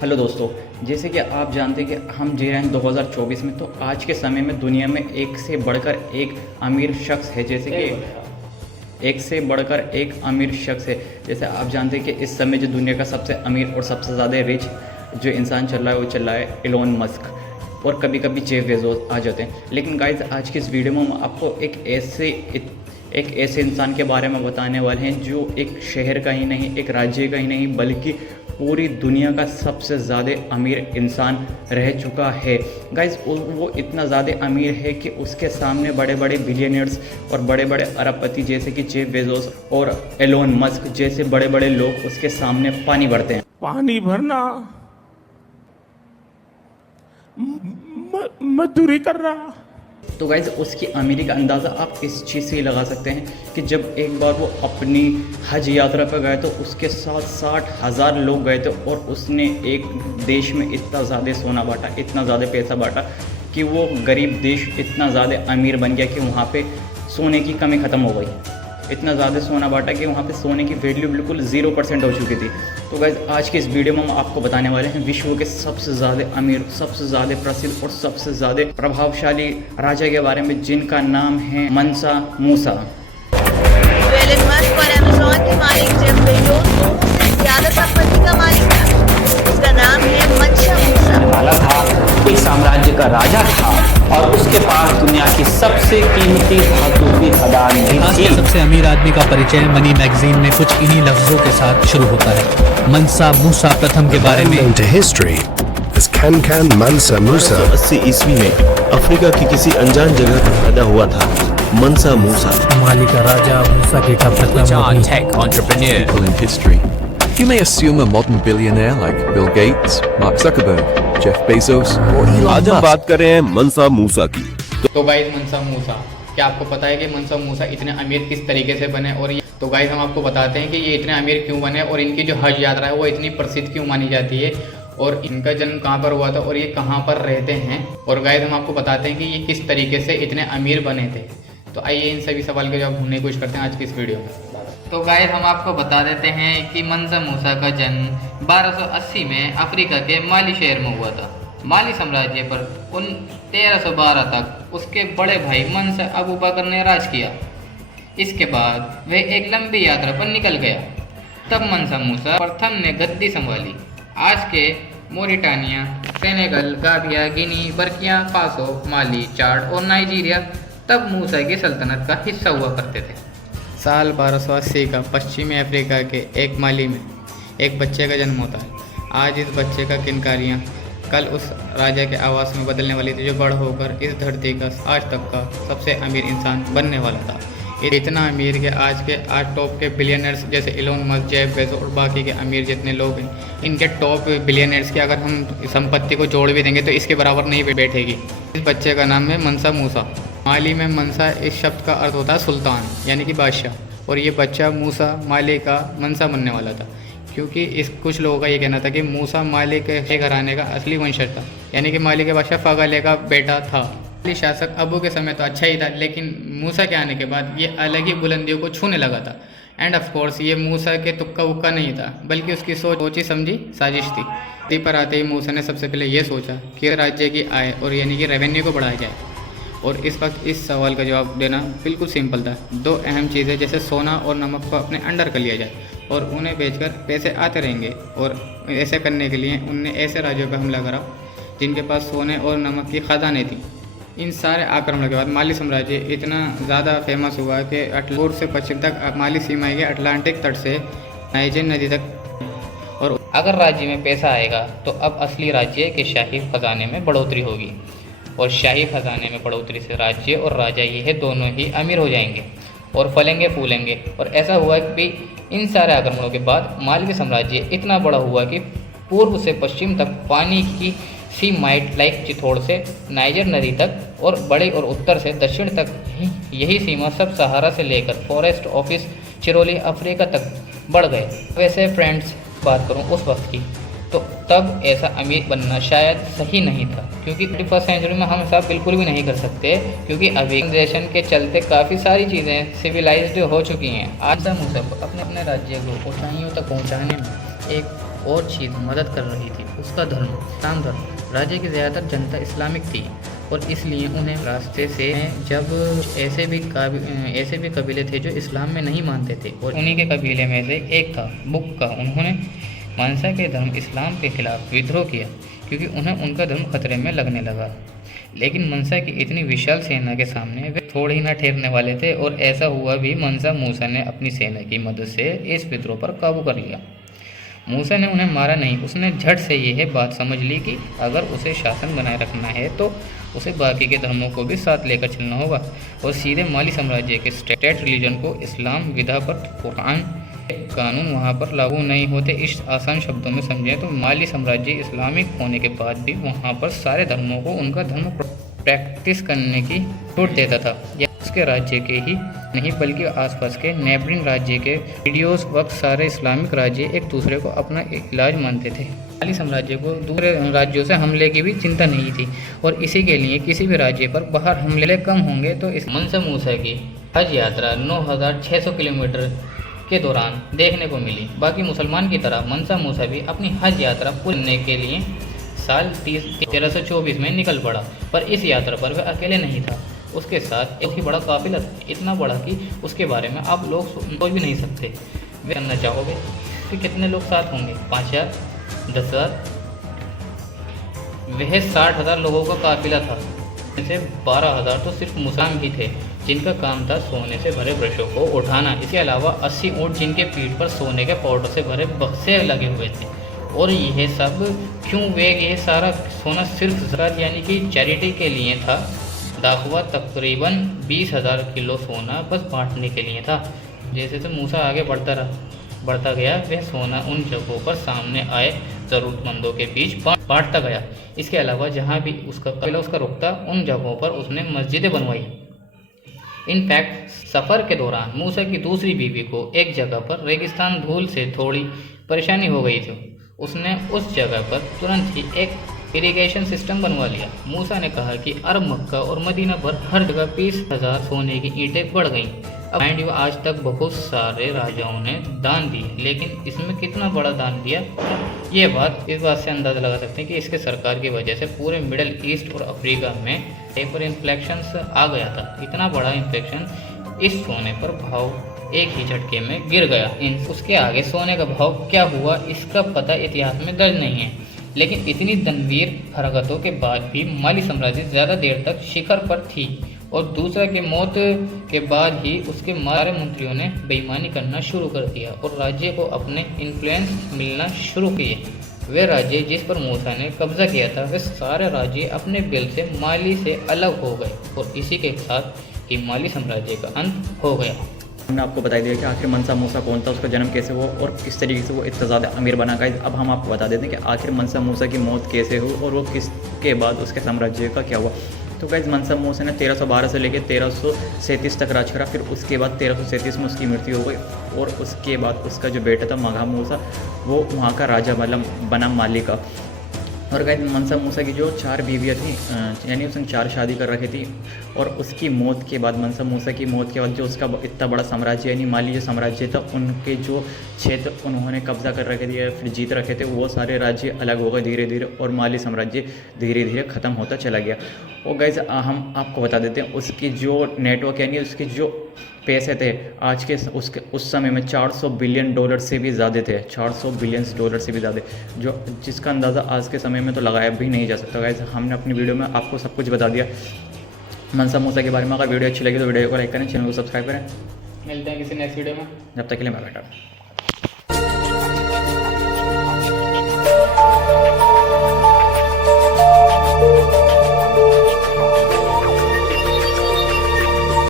Hello दोस्तों, जैसे कि आप जानते हैं कि हम जी रहे हैं 2024 में। तो आज के समय में दुनिया में एक से बढ़कर एक अमीर शख्स है। जैसे कि एक से बढ़कर एक अमीर शख्स है। जैसे आप जानते हैं कि इस समय जो दुनिया का सबसे अमीर और सबसे ज़्यादा रिच जो इंसान चल रहा है वो चल रहा है एलोन मस्क, और कभी कभी जेफ बेजोस आ जाते हैं। लेकिन गाइस, आज की इस वीडियो में हम आपको एक ऐसे इंसान के बारे में बताने वाले हैं जो एक शहर का ही नहीं, एक राज्य का ही नहीं, बल्कि पूरी दुनिया का सबसे ज़्यादा अमीर इंसान रह चुका है। गाइस, वो इतना ज़्यादा अमीर है कि उसके सामने बड़े बड़े बिलियनियर्स और बड़े बड़े अरबपति जैसे कि जेफ बेजोस और एलोन मस्क जैसे बड़े बड़े लोग उसके सामने पानी भरते हैं। पानी भरना मजदूरी कर रहा। तो गाइज़, उसकी अमीरी का अंदाज़ा आप इस चीज़ से ही लगा सकते हैं कि जब एक बार वो अपनी हज यात्रा पर गए तो उसके साथ 60,000 लोग गए थे, और उसने एक देश में इतना ज़्यादा सोना बांटा, इतना ज़्यादा पैसा बांटा कि वो गरीब देश इतना ज़्यादा अमीर बन गया कि वहाँ पे सोने की कमी ख़त्म हो गई। इतना ज़्यादा सोना बांटा कि वहाँ पे सोने की वैल्यू बिल्कुल 0% हो चुकी थी। तो गाइज़, आज के इस वीडियो में हम आपको बताने वाले हैं विश्व के सबसे ज़्यादा अमीर, सबसे ज़्यादा प्रसिद्ध और सबसे ज़्यादा प्रभावशाली राजा के बारे में, जिनका नाम है मंसा मूसा। एलन मस्क और अमेज़न के मालिक जेफ बेजोस दोनों से ज़्यादा संपत्ति का मालिक था। उसका नाम है मंसा मूसा। वाला था, एक साम्राज्य का राजा था और उसके पास दुनिया की सबसे कीमती धातु की खदान भी आज थी। के सबसे अमीर आदमी का परिचय मनी मैगजीन में कुछ इन्हीं लफ्जों के साथ शुरू होता है। मंसा मूसा प्रथम के बारे में into history as Kankan Mansa Musa. 80 ईस्वी में अफ्रीका की किसी अनजान जगह पर पैदा हुआ था मंसा मूसा। माली का राजा मूसा के का प्रथम tech entrepreneur. In history. You may assume a modern billionaire like Bill Gates, Mark Zuckerberg, Jeff Bezos, or Elon आज हम Musk. बात कर रहे हैं मंसा मूसा की। तो गाइस, मंसा मूसा, क्या आपको पता है कि मंसा मूसा इतने अमीर किस तरीके से बने? और ये तो गाइस, हम आपको बताते हैं कि ये इतने अमीर क्यों बने और इनकी जो हज यात्रा है वो इतनी प्रसिद्ध क्यों मानी जाती है, और इनका जन्म कहाँ पर हुआ था और ये कहाँ पर रहते हैं। और गाइस, हम आपको बताते हैं कि ये किस तरीके से इतने अमीर बने थे। तो आइए इन सभी सवाल के जवाब ढूंढने की कोशिश करते हैं आज की इस वीडियो में। तो गाइस, हम आपको बता देते हैं कि मंसा मूसा का जन्म 1280 में अफ्रीका के माली शहर में हुआ था। माली साम्राज्य पर 1312 तक उसके बड़े भाई मंसा अबू बकर ने राज किया। इसके बाद वह एक लंबी यात्रा पर निकल गया। तब मंसा मूसा प्रथम ने गद्दी संभाली। आज के मोरिटानिया, सेनेगल, गाम्बिया, गिनी, बर्किना फासो, माली, चाड और नाइजीरिया तब मूसा की सल्तनत का हिस्सा हुआ करते थे। साल 1280 का पश्चिमी अफ्रीका के एक माली में एक बच्चे का जन्म होता है। आज इस बच्चे का किनकारियाँ कल उस राजा के आवास में बदलने वाली थी जो बड़ होकर इस धरती का आज तक का सबसे अमीर इंसान बनने वाला था। इतना अमीर कि आज टॉप के बिलियनर्स जैसे एलोन मस्क, जेफ बेजोस और बाकी के अमीर जितने लोग हैं, इनके टॉप बिलियनर्स की अगर हम संपत्ति को जोड़ भी देंगे तो इसके बराबर नहीं बैठेगी। इस बच्चे का नाम है मंसा मूसा। माली में मंसा इस शब्द का अर्थ होता है सुल्तान, यानी कि बादशाह, और ये बच्चा मूसा माली का मंसा बनने वाला था, क्योंकि इस कुछ लोगों का ये कहना था कि मूसा माली के घराने का असली वंशज था, यानी कि माली के बादशाह फगले का बेटा था। माली शासक अबू के समय तो अच्छा ही था, लेकिन मूसा के आने के बाद ये अलग ही बुलंदियों को छूने लगा था। एंड ऑफ कोर्स ये मूसा के तुक्का उक्का नहीं था, बल्कि उसकी सोची समझी साजिश थी। इसी पर आते ही मूसा ने सबसे पहले ये सोचा कि राज्य की आय और यानी कि रेवेन्यू को बढ़ाया जाए। और इस वक्त इस सवाल का जवाब देना बिल्कुल सिंपल था। दो अहम चीज़ें जैसे सोना और नमक को अपने अंडर कर लिया जाए और उन्हें बेचकर पैसे आते रहेंगे। और ऐसे करने के लिए उनने ऐसे राज्यों पर हमला करा जिनके पास सोने और नमक की खजानें थी। इन सारे आक्रमणों के बाद माली साम्राज्य इतना ज़्यादा फेमस हुआ कि पूर्व से पश्चिम तक माली सीमाएँ के अटलांटिक तट से नाइजर नदी तक। और अगर राज्य में पैसा आएगा तो अब असली राज्य के शाही खजाने में बढ़ोतरी होगी, और शाही खजाने में बढ़ोतरी से राज्य और राजा ये है दोनों ही अमीर हो जाएंगे और फलेंगे फूलेंगे। और ऐसा हुआ कि इन सारे आक्रमणों के बाद मालवी साम्राज्य इतना बड़ा हुआ कि पूर्व से पश्चिम तक पानी की सीमाइट लाइक चिथोड़ से नाइजर नदी तक और बड़े और उत्तर से दक्षिण तक यही सीमा सब सहारा से लेकर फॉरेस्ट ऑफिस चिरोली अफ्रीका तक बढ़ गए। वैसे फ्रेंड्स, बात करूं उस वक्त की, तो तब ऐसा अमीर बनना शायद सही नहीं था, क्योंकि 21st सेंचुरी में हम सब बिल्कुल भी नहीं कर सकते, क्योंकि अभिग्रेशन के चलते काफ़ी सारी चीज़ें सिविलाइज्ड हो चुकी हैं। आज मूसा को अपने राज्य को ऊंचाइयों तक पहुंचाने में एक और चीज़ मदद कर रही थी। उसका धर्म इस्लाम धर्म। राज्य की ज़्यादातर जनता इस्लामिक थी और इसलिए उन्हें रास्ते से जब ऐसे भी कबीले थे जो इस्लाम में नहीं मानते थे और उन्हीं के कबीले में से एक था बुक्का। उन्होंने मनसा के धर्म इस्लाम के खिलाफ विद्रोह किया क्योंकि उन्हें उनका धर्म खतरे में लगने लगा। लेकिन मनसा की इतनी विशाल सेना के सामने वे थोड़े ही न ठहरने वाले थे और ऐसा हुआ भी। मनसा मूसा ने अपनी सेना की मदद से इस विद्रोह पर काबू कर लिया। मूसा ने उन्हें मारा नहीं, उसने झट से यह बात समझ ली कि अगर उसे शासन बनाए रखना है तो उसे बाकी के धर्मों को भी साथ लेकर चलना होगा और सीधे माली साम्राज्य के स्टेट रिलीजन को इस्लाम विधा पर कुरान कानून वहाँ पर लागू नहीं होते। इस आसान शब्दों में समझें तो माली साम्राज्य इस्लामिक होने के बाद भी वहाँ पर सारे धर्मों को उनका धर्म प्रैक्टिस करने की छूट देता था। यह उसके राज्य के ही नहीं बल्कि आसपास के नेबरिंग राज्य के वीडियोस वक्त सारे इस्लामिक राज्य एक दूसरे को अपना इलाज मानते थे। माली साम्राज्य को दूसरे राज्यों से हमले की भी चिंता नहीं थी और इसी के लिए किसी भी राज्य पर बाहर हमले कम होंगे तो इस मनसा मूसा की हज यात्रा 9600 किलोमीटर के दौरान देखने को मिली। बाकी मुसलमान की तरह मनसा मूसा भी अपनी हज यात्रा पूरी करने के लिए साल 1324 में निकल पड़ा, पर इस यात्रा पर वह अकेले नहीं था, उसके साथ एक ही बड़ा काफिला था, इतना बड़ा कि उसके बारे में आप लोग सोच भी नहीं सकते। वे करना चाहोगे कि कितने लोग साथ होंगे? 5000, 10,000? वह 60,000 लोगों का काफिला था, इनसे 12,000 तो सिर्फ मुसलमान ही थे जिनका काम था सोने से भरे ब्रशों को उठाना। इसके अलावा 80 ऊँट जिनके पीठ पर सोने के पाउडर से भरे बक्से लगे हुए थे। और यह सब क्यों? यह सारा सोना सिर्फ ज़कात यानी कि चैरिटी के लिए था। दाखवा तकरीबन 20,000 किलो सोना बस बांटने के लिए था। जैसे जैसे मूसा आगे बढ़ता गया वह सोना उन जगहों पर सामने आए ज़रूरतमंदों के बीच बांटता गया। इसके अलावा जहाँ भी उसका कबीला उसका रुकता उन जगहों पर उसने मस्जिदें बनवाई। इनफैक्ट सफ़र के दौरान मूसा की दूसरी बीवी को एक जगह पर रेगिस्तान धूल से थोड़ी परेशानी हो गई थी। उसने उस जगह पर तुरंत ही एक इरिगेशन सिस्टम बनवा लिया। मूसा ने कहा कि अरब, मक्का और मदीना पर हर जगह 20,000 सोने की ईंटें बढ़ गईं। अब माइंड यू आज तक बहुत सारे राजाओं ने दान दिए, लेकिन इसमें कितना बड़ा दान दिया ये बात इस बात से अंदाज़ा लगा सकते हैं कि इसके सरकार की वजह से पूरे मिडल ईस्ट और अफ्रीका में हाइपर इन्फ्लेक्शन आ गया था। इतना बड़ा इन्फ्लेक्शन इस सोने पर भाव एक ही झटके में गिर गया। उसके आगे सोने का भाव क्या हुआ इसका पता इतिहास में दर्ज नहीं है, लेकिन इतनी तनवीर हरकतों के बाद भी माली साम्राज्य ज़्यादा देर तक शिखर पर थी और दूसरा के मौत के बाद ही उसके सारे मंत्रियों ने बेईमानी करना शुरू कर दिया और राज्य को अपने इन्फ्लुएंस मिलना शुरू किए। वे राज्य जिस पर मूसा ने कब्जा किया था वे सारे राज्य अपने बिल से माली से अलग हो गए और इसी के साथ ही माली साम्राज्य का अंत हो गया। हमने आपको बता दिया कि आखिर मनसा मूसा कौन था, उसका जन्म कैसे हुआ और किस तरीके से वो इतना ज़्यादा अमीर बना। गाइस अब हम आपको बता देते हैं कि आखिर मनसा मूसा की मौत कैसे हुई और वो किसके बाद उसके साम्राज्य का क्या हुआ। तो गाइस मनसा मूसा ने 1312 से लेकर 1337 तक राज करा। फिर उसके बाद 1337 में उसकी मृत्यु हो गई और उसके बाद उसका जो बेटा था मघा मूसा वो वहाँ का राजा बना माली का। और गाइस मनसा मूसा की जो 4 बीवियाँ थी यानी उसने 4 शादी कर रखी थी और उसकी मौत के बाद मनसा मूसा की मौत के बाद जो उसका इतना बड़ा साम्राज्य यानी माली जो साम्राज्य था उनके जो क्षेत्र उन्होंने कब्जा कर रखे थे या फिर जीत रखे थे वो सारे राज्य अलग हो गए धीरे धीरे और माली साम्राज्य धीरे धीरे ख़त्म होता चला गया। और गाइस हम आपको बता देते हैं उसकी जो नेटवर्क यानी उसके जो पैसे थे आज के उस समय में $400 बिलियन से भी ज़्यादा थे, $400 बिलियन से भी ज़्यादा, जो जिसका अंदाज़ा आज के समय में तो लगाया भी नहीं जा सकता। गाइस हमने अपनी वीडियो में आपको सब कुछ बता दिया मनसा मूसा के बारे में। अगर वीडियो अच्छी लगी तो वीडियो को लाइक करें, चैनल को सब्सक्राइब करें। मिलते हैं किसी नेक्स्ट वीडियो में, जब तक के लिए मैं बैठा।